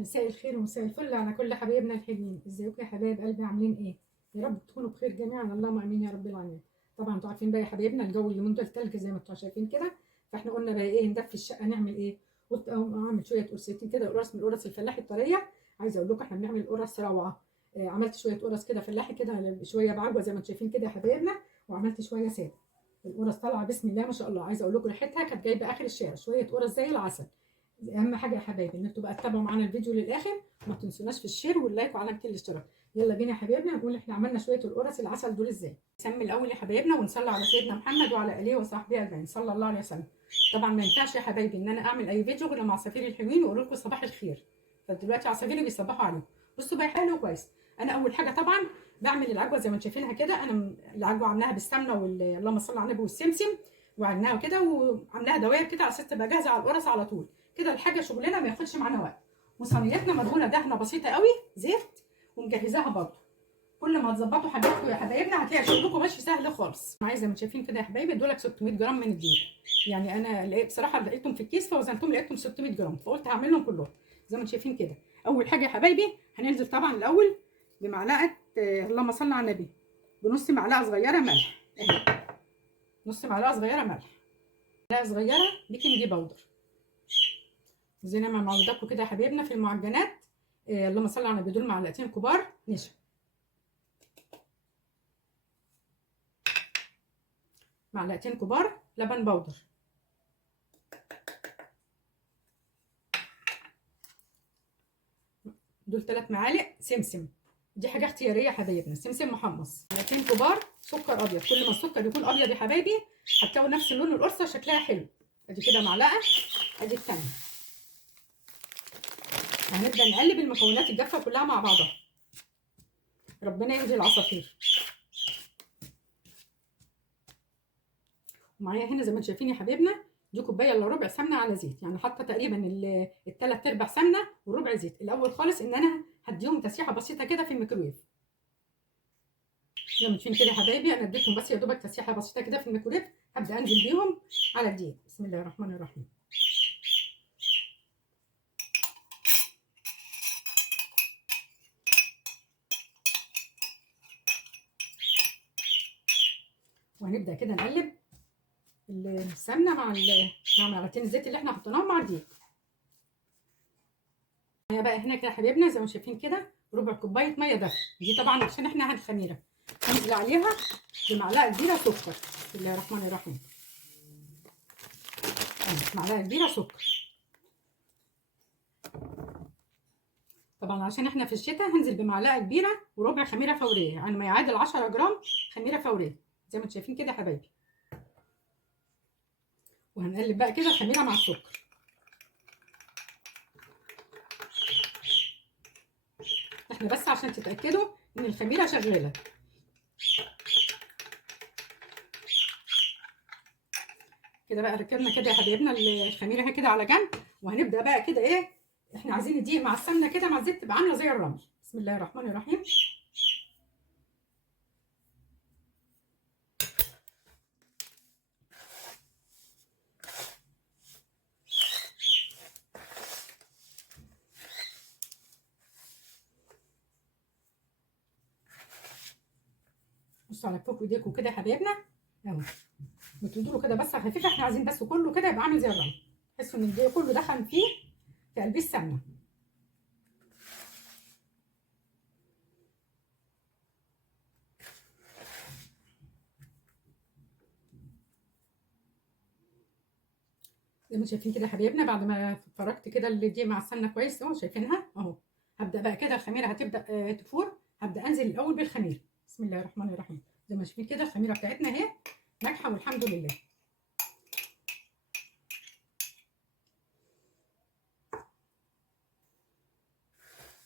مساء الخير ومساء الفل على كل حبايبنا الحلوين. ازيكم يا حبايب قلبي؟ عاملين ايه؟ يا رب تكونوا بخير جميعا، اللهم امين يا رب العالمين. طبعا انتوا عارفين بقى يا حبايبنا الجو اللي دول تلج زي ما انتوا شايفين كده، فاحنا قلنا بقى ايه ندفي الشقه. نعمل ايه؟ قلت اعمل شويه قرصتين كده، قرص من قرص الفلاحي الطريه. عايزه اقول لكم احنا بنعمل قرص روعه. عملت شويه قرص كده فلاحي كده شويه بعجوه زي ما انتوا شايفين كده يا حبايبنا، وعملت شويه ساده. القرص طالعه بسم الله ما شاء الله. عايزه اقول لكم ريحتها كانت جايبه اخر الشارع، شويه قرص زي العسل. اهم حاجه يا حبايبي ان انتوا بقى تتابعوا معانا الفيديو للاخر، وما تنسوناش في الشير واللايك وعلامه الاشتراك. يلا بينا يا حبايبنا نقول احنا عملنا شويه القرص العسل دول ازاي. نسمي الاول يا حبايبنا ونصلي على سيدنا محمد وعلى اله وصحبه اجمعين صلى الله عليه وسلم. طبعا ما ينفعش يا حبايبي ان انا اعمل اي فيديو غير مع عصافير الحلوين ويقولوا لكم صباح الخير. فدلوقتي عصافيري بيصبحوا عليكم. بصوا بقى حلو كويس. انا اول حاجه طبعا بعمل العجوه زي ما انتم شايفينها كده. انا العجوه عاملاها بالسمنه اللهم صل على النبي والسمسم، وعجناها كده وعاملاها دوائر كده على اساس تبقى جاهزه على القرص على طول كده. الحاجه شغلنا ما ياخدش معانا وقت. وصينيتنا مدهونه دهنه بسيطه قوي زيت، ومجهزاها برضه. كل ما تظبطوا حاجاتكم يا حبايبنا هتلاقي شغلكم ماشي سهل خالص. معايا زي ما انتم شايفين كده يا حبايبي دولك 600 جرام من الدقيق. يعني انا لقيت بصراحه لقيتهم في الكيس فوزنتهم لقيتهم 600 جرام، فقلت هعملهم كلهم زي ما انتم شايفين كده. اول حاجه يا حبايبي هننزل طبعا الاول بمعلقه اللهم صل على النبي، بنص معلقه صغيره ملح اهي. نص معلقه صغيره ملح، معلقه صغيره بيكنج باودر، زي ما معوداكم كده يا حبايبنا في المعجنات. اللهم صل على النبي، دول معلقتين كبار نشا. معلقتين كبار لبن بودر. دول 3 معالق سمسم، دي حاجه اختياريه يا حبايبنا، سمسم محمص. معلقتين كبار سكر ابيض، كل ما السكر يكون ابيض يا حبايبي هتلاقوا نفس لون القرصه شكلها حلو. ادي كده معلقه، ادي الثانيه. وهنبدا نقلب المكونات الجافه كلها مع بعضها. ربنا يهدي العصافير. ومعايا هنا زي ما انتم شايفين يا حبايبنا دي كوبايه الا ربع سمنه على زيت، يعني حاطه تقريبا الثلاث ارباع سمنه والربع زيت. الاول خالص ان انا هديهم تسيحه بسيطه كده في الميكرويف. زي ما شايفين كده يا حبايبي انا اديتهم بس يا دوبك تسيحه بسيطه كده في الميكرويف. هبدا انزل بيهم على الدقيق. بسم الله الرحمن الرحيم. وهنبدا كده نقلب السمنه مع معلقتين الزيت اللي احنا حطيناهم مع الدقيق. بقى هنا كده يا حبايبنا زي ما شايفين كده ربع كوبايه ميه دافيه، دي طبعا عشان احنا هنخميره. هنزل عليها بمعلقه كبيره سكر. بسم الله الرحمن الرحيم. معلقه كبيره سكر. طبعا عشان احنا في الشتاء هنزل بمعلقه كبيره وربع خميره فوريه، يعني ما يعادل 10 جرام خميره فوريه زي ما انتم شايفين كده يا حبايبي. وهنقلب بقى كده الخميره مع السكر. احنا بس عشان تتاكدوا ان الخميره شغاله. كده بقى ركبنا كده يا حبايبنا الخميره اهي كده على جنب. وهنبدا بقى كده ايه، احنا عايزين الدقيق مع السمنه كده مع الزيت تبقى عامله زي الرمل. بسم الله الرحمن الرحيم. بصوا على فوق ايديكم كده يا حبايبنا اهو، بتدوا له كده بس خفيفه. احنا عايزين بس كله كده يبقى عامل زي الرمل، تحسوا ان الدقيق كله دخل فيه في قلبيه السمنه. زي ما شايفين كده يا حبايبنا بعد ما فركت كده الدقيق مع السمنه كويس اهو شايفينها اهو. هبدا بقى كده الخميره هتبدا تفور. هبدا انزل الاول بالخميره. بسم الله الرحمن الرحيم. زي ما شايفين كده الخميره بتاعتنا اهي ناجحه والحمد لله.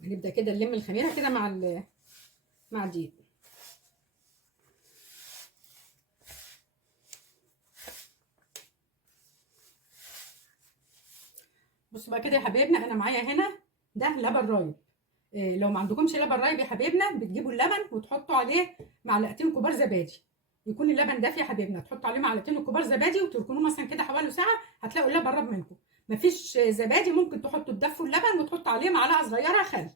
هنبدا كده نلم الخميره كده مع الدقيق. بصوا بقى كده يا حبايبنا انا معايا هنا ده لبن رايب. لو ما عندكمش لبن رايب يا حبايبنا بتجيبوا اللبن وتحطوا عليه معلقتين كبار زبادي. يكون اللبن دافي يا حبايبنا، تحطوا عليه معلقتين كبار زبادي وتركنوه مثلا كده حوالي ساعه، هتلاقوا اللبن راب منكم. مفيش زبادي ممكن تحطوا تدفوا اللبن وتحطوا عليه معلقه صغيره خل.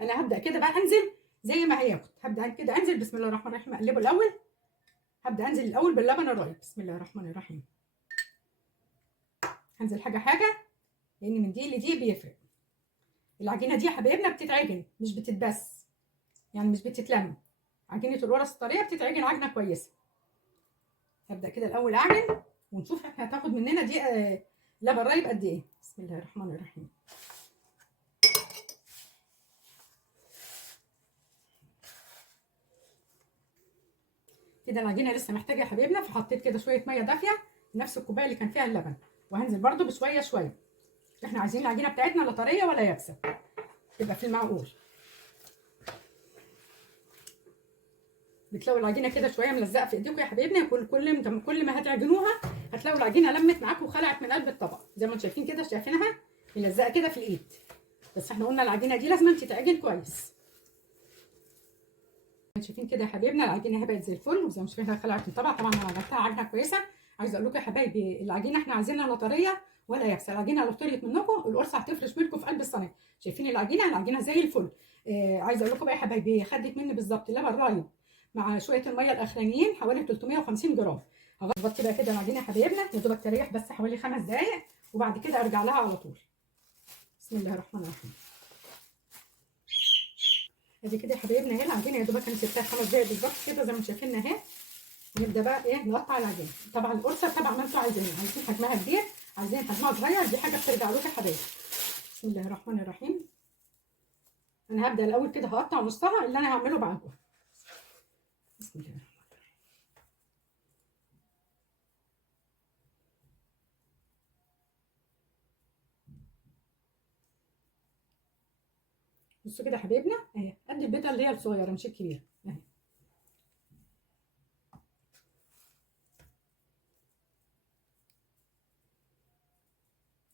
انا هبدا كده بقى انزل زي ما هياخد، هبدا كده انزل بسم الله الرحمن الرحيم، اقلبه الاول. هبدا انزل الاول باللبن الرايب بسم الله الرحمن الرحيم. هنزل حاجه حاجه لان من دي لدي بيفرق. العجينه دي يا حبايبنا بتتعجن مش بتتبس، يعني مش بتتلم. عجينه القرص الطريه بتتعجن عجنه كويسه. هبدا كده الاول اعجن ونشوف احنا هتاخد مننا دي لبن رايب قد ايه. بسم الله الرحمن الرحيم. كده العجينه لسه محتاجه يا حبايبنا، فحطيت كده شويه ميه دافيه نفس الكوبايه اللي كان فيها اللبن، وهنزل برده بشويه شويه. احنا عايزين العجينه بتاعتنا لا طريه ولا يابسه، تبقى في المعقول. بتلاقوا العجينه كده شويه ملزقه في ايديكم يا حبايبنا، كل ما هتعجنوها هتلاقوا العجينه لمت معاكم وخلعت من قلب الطبق زي ما انتم شايفين كده، شايفينها ملزقه كده في الايد. بس احنا قلنا العجينه دي لازم تتعجن كويس. شايفين كده يا حبايبنا العجينه بقت زي الفل، وزي ما شايفينها خلعت من الطبق. طبعا انا عملتها عجينه كويسه. عايزه اقول لكم يا حبايبي العجينه احنا عايزينها لا طريه ولا يابسه. العجينه لو طريت منكم القرصه هتفرش منكم في قلب الصينيه. شايفين العجينه زي الفل. عايزه اقول لكم بقى يا حبايبي خدت مني بالظبط لبن رايب مع شويه الميه الاخرانيين حوالي 350 جرام. هغطي بقى كده العجينه يا حبايبنا يا دوبك تريح بس حوالي 5 دقائق، وبعد كده ارجع لها على طول. بسم الله الرحمن الرحيم. ادي كده يا حبايبنا اهي العجينه يا دوبك انا سبتها 5 دقائق بالظبط كده زي ما شايفين اهي. نبدا بقى ايه نقطع العجينه. طبعا القرصه تبع ما انتم عايزينها، عايزين حجمها كبير عايزين حجمها صغير، دي حاجه بترجع لكم يا حبايبي. بسم الله الرحمن الرحيم. انا هبدا الاول كده هقطع نصها اللي انا هعمله بعجوه. بسم الله الرحمن الرحيم. بصوا كده يا حبايبنا اهي قد البيضه اللي هي الصغيره مش الكبيره اهي.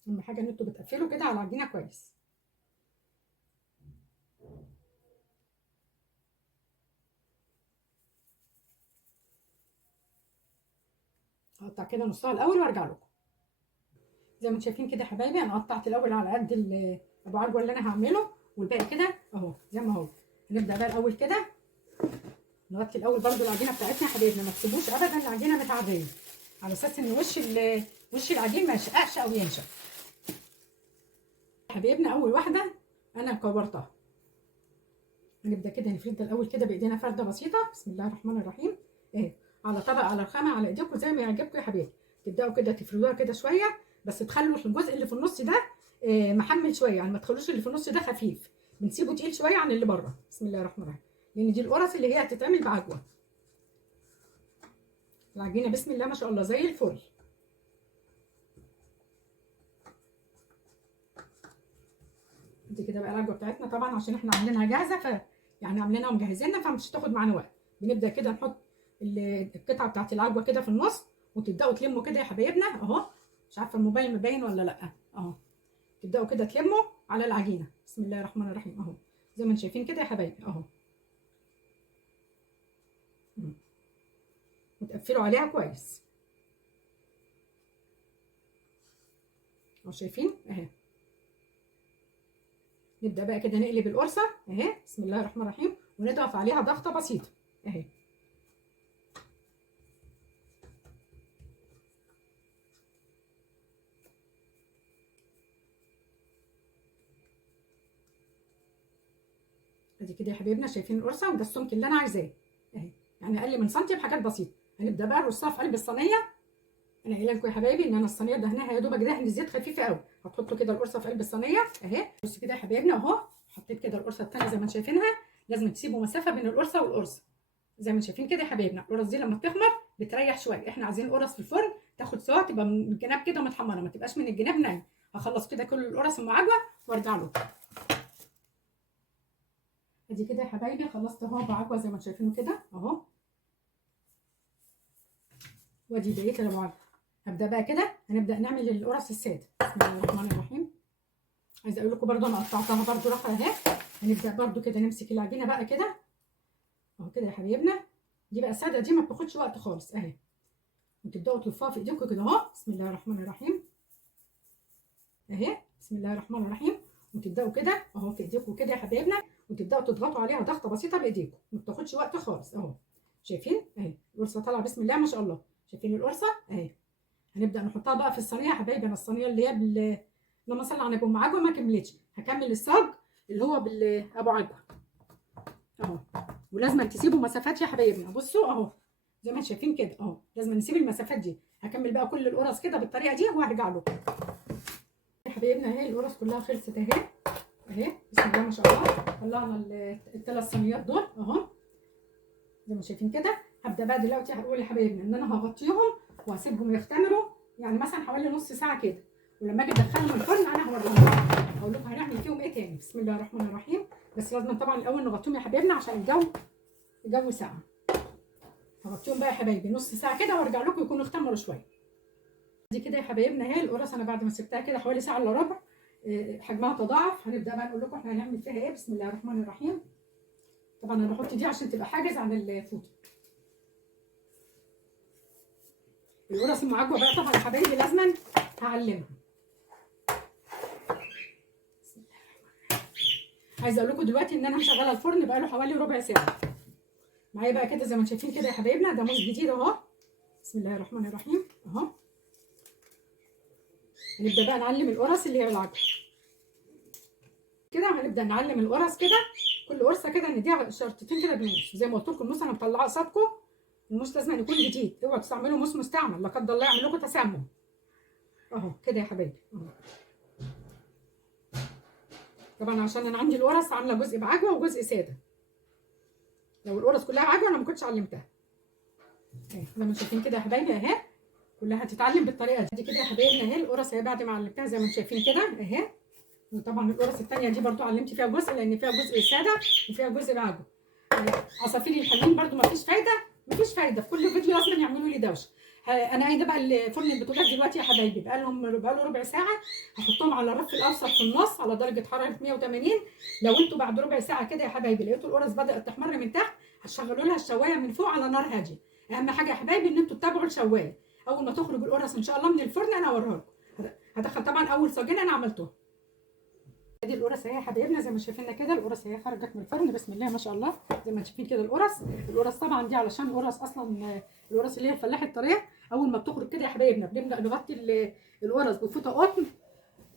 اهم حاجه ان انتوا بتقفلوا كده على العجينه كويس. هقطع كده نصها الاول وارجع لكم. زي ما انتم شايفين كده يا حبايبي انا قطعت الاول على قد ابو عجوه اللي انا هعمله، والباقي كده اهو زي ما هو. هنبدا بقى الاول كده نغطي الاول برده العجينه بتاعتنا يا حبايبنا. ما تسيبوش ابدا العجينه متعديه على اساس ان وش العجين ما يشققش او ينشف. حبايبنا اول واحده انا كورتها. هنبدا كده نفرد الاول كده بايدينا فرده بسيطه. بسم الله الرحمن الرحيم. اهي على طبق على رخامه على ايديكم زي ما يعجبكم يا حبايبي. تبداوا كده تفردوها كده شويه، بس تخلوا الجزء اللي في النص ده محمل شويه، يعني ما تخلوش اللي في النص ده خفيف، بنسيبه تقيل شويه عن اللي بره. بسم الله الرحمن الرحيم. لان دي القرص اللي هي هتتعمل بعجوه. العجينه بسم الله ما شاء الله زي الفل. دي كده بقى العجوه بتاعتنا طبعا عشان احنا عاملينها جاهزه، يعني عاملينها ومجهزينها فمش هتاخد معانا وقت. بنبدا كده نحط القطعه بتاعت العجوه كده في النص، وتبداوا تلموا كده يا حبايبنا اهو. مش عارفه الموبايل مبين ولا لا اهو. تبداوا كده تلموا على العجينه. بسم الله الرحمن الرحيم اهو زي ما انتم شايفين كده يا حبايبي اهو. وتقفلوا عليها كويس اهو شايفين اهي. نبدا بقى كده نقلب القرصه اهي. بسم الله الرحمن الرحيم. ونضغط عليها ضغطه بسيطه اهي. ادي كده يا حبايبنا شايفين القرصه، وده السمك اللي انا عايزاه اهي، يعني اقل من سنتي بحاجات بسيطه. هنبدا بقى نرصها في قلب الصينيه. انا قايله لكم يا حبايبي ان انا الصينيه دهنها يا دوبك دهن زيت خفيفه قوي. هتحطوا كده القرصه في قلب الصينيه اهي. بصوا كده يا حبايبنا اهو. حطيت كده القرصه الثانيه زي ما انتم شايفينها. لازم تسيبوا مسافه بين القرصه والقرصه زي ما انتم شايفين كده يا حبايبنا. القرص دي لما بتخمر بتريح شويه. احنا عايزين القرص في الفرن تاخد سوا، تبقى من الجناب كده متحمره، ما تبقاش من الجناب نايم. هخلص كده كل القرص ام عجوه وارجع لكم. ادي كده يا حبايبي خلصت اهو بعجوه زي ما انتم شايفينه كده اهو. وادي بقيه الابعاد. هبدا بقى كده هنبدا نعمل القرص الساده. بسم الله الرحمن الرحيم. عايزه اقول لكم برده انا قطعتها برده رفع اهي. هنبدا برده كده نمسك العجينه بقى كده اهو كده يا حبايبنا. دي بقى الساده دي ما بتاخدش وقت خالص اهي. وتبداوا تلفوها في ايديكم كده اهو. بسم الله الرحمن الرحيم. اهي بسم الله الرحمن الرحيم. وتبداوا كده اهو في ايديكم كده يا حبايبنا، وتبداوا تضغطوا عليها ضغطه بسيطه بايديكم، ما بتاخدش وقت خالص اهو. شايفين اهي القرصه طالعه بسم الله ما شاء الله. شايفين القرصه اهي. هنبدا نحطها بقى في الصينيه يا حبايبي. انا الصينيه اللي هي لما صلى على ابو عجوه ما كملتش، هكمل الصاج اللي هو ابو عجوه اهو. ولازم تسيبوا مسافات يا حبايبنا. بصوا اهو زي ما انتم شايفين كده اهو، لازم نسيب المسافات دي. هكمل بقى كل القرص كده بالطريقه دي وهرجع لكم يا حبايبنا. اهي القرص كلها خلصت اهي. اهي بسم الله ما شاء الله. طلعنا الثلاث صينيات دول اهو زي ما شايفين كده. هبدا بقى دلوقتي هقول لحبايبنا ان انا هغطيهم وهسيبهم يختمروا يعني مثلا حوالي نص ساعه كده، ولما اجي ادخلهم الفرن انا هوريهم لكم، هقول لكم هنعمل فيهم ايه تاني. بسم الله الرحمن الرحيم. بس لازم طبعا الاول نغطيهم يا حبايبنا عشان الجو ساقع. هغطيهم بقى يا حبايبي نص ساعه كده وارجع لكم يكونوا اختمروا شويه. دي كده يا حبايبنا اهي القرص. انا بعد ما سبتها كده حوالي ساعه الا ربع حجمها تضاعف. هنبدا بقى نقول لكم احنا هنعمل فيها ايه. بسم الله الرحمن الرحيم. طبعا انا بحط دي عشان تبقى حاجز عن الفوطه. القرص المعجوه بقى طبعا يا حبايبي لازما هعلمها. بسم الله الرحمن الرحيم. عايزه اقول لكم دلوقتي ان انا مشغله الفرن بقى له حوالي ربع ساعه معايا بقى كده زي ما انتم شايفين كده يا حبايبنا. ده موز جديد اهو. بسم الله الرحمن الرحيم اهو. هنبدا بقى نعلم القرص اللي هي بالعجوه كده. هنبدا نعلم القرص كده، كل قرصه كده نديها شرطتين كده بالموس. زي ما قلت لكم الموس انا مطلعاه قصادكم. الموس لازم يكون جديد، اوعوا تستعملوا موس مستعمل لا قدر الله يعمل لكم تسمم اهو كده يا حبايبي اهو. طبعا عشان انا عندي القرص عامله جزء بعجوه وجزء ساده. لو القرص كلها عجوه انا ما كنتش علمتها. اهي زي ما انتم شايفين كده يا حبايبي اهي كلها هتتعلم بالطريقه دي كده يا حبايبنا. اهي القرص اهي بعد ما علمتها زي ما انتم شايفين كده اهي. وطبعا القرص الثانيه دي برضو علمت فيها جزء لان فيها جزء ساده وفيها جزء بعجوه. عصافير الحلوين برضو ما فيش فايده، ما فيش فايده في كل فيديو لازم يعملوا لي دوشه. انا قايده بقى الفرن البوتاجاز دلوقتي يا حبايبي بقى له ربع ساعه. هحطهم على الرف الاوسط في النص على درجه حراره 180. لو انتوا بعد ربع ساعه كده يا حبايبي لقيتوا القرص بدات تحمر من تحت هتشغلوا لها الشوايه من فوق على نار هاديه. اهم حاجه يا حبايبي ان انتوا تتابعوا الشوايه. اول ما تخرج القرص ان شاء الله من الفرن انا هوريها لكم. هدخل طبعا اول صاجين انا عملته. دي القرص اهي يا حبايبنا زي ما شايفينها كده. القرص اهي خرجت من الفرن بسم الله ما شاء الله زي ما شايفين كده. القرص طبعا دي علشان القرص اصلا القرص اللي هي الفلاح الطريه اول ما بتخرج كده يا حبايبنا بنبدا نغطي القرص بفوطه قطن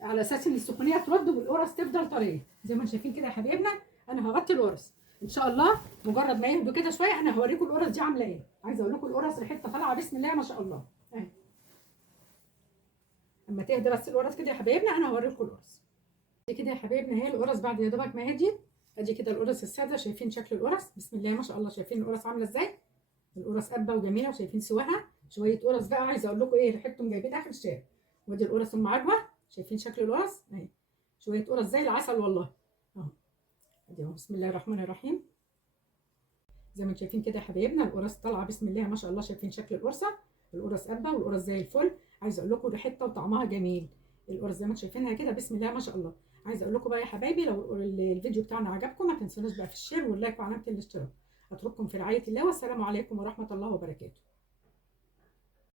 على اساس ان السخونيه ترد والقرص تفضل طريه زي ما شايفين كده يا حبايبنا. انا هغطي القرص ان شاء الله مجرد ما يهدوا كده شويه انا هوريكم القرص دي عامله ايه. عايزه اقول لكم القرص ريحتها طالعه بسم الله ما شاء الله اهي. اما تهدى بس القرص كده يا حبايبنا انا هوريكم القرص دي كده يا حبايبنا. اهي القرص بعد يا دوبك ما هدي ادي كده القرص الساده. شايفين شكل القرص بسم الله ما شاء الله. شايفين القرص عامله ازاي. القرص قبه وجميله وشايفين سواها. شويه قرص بقى عايزه اقول لكم ايه ريحتهم جايبين اخر الشارع. ودي القرص ام عجوه. شايفين شكل القرص اهي. شويه قرص زي العسل والله اهو. ادي اهو بسم الله الرحمن الرحيم. زي ما انتم شايفين كده يا حبايبنا القرص طالعه بسم الله ما شاء الله. شايفين شكل القرصه. القرص قبه والقرص زي الفل. عايزه اقول لكم ريحتها وطعمها جميل. القرص زي ما انتم شايفينها كده بسم الله ما شاء الله. عايزه اقول لكم بقى يا حبايبي لو الفيديو بتاعنا عجبكم ما تنسونوش بقى في الشير واللايك وعلامه الاشتراك. اترككم في رعايه الله والسلام عليكم ورحمه الله وبركاته.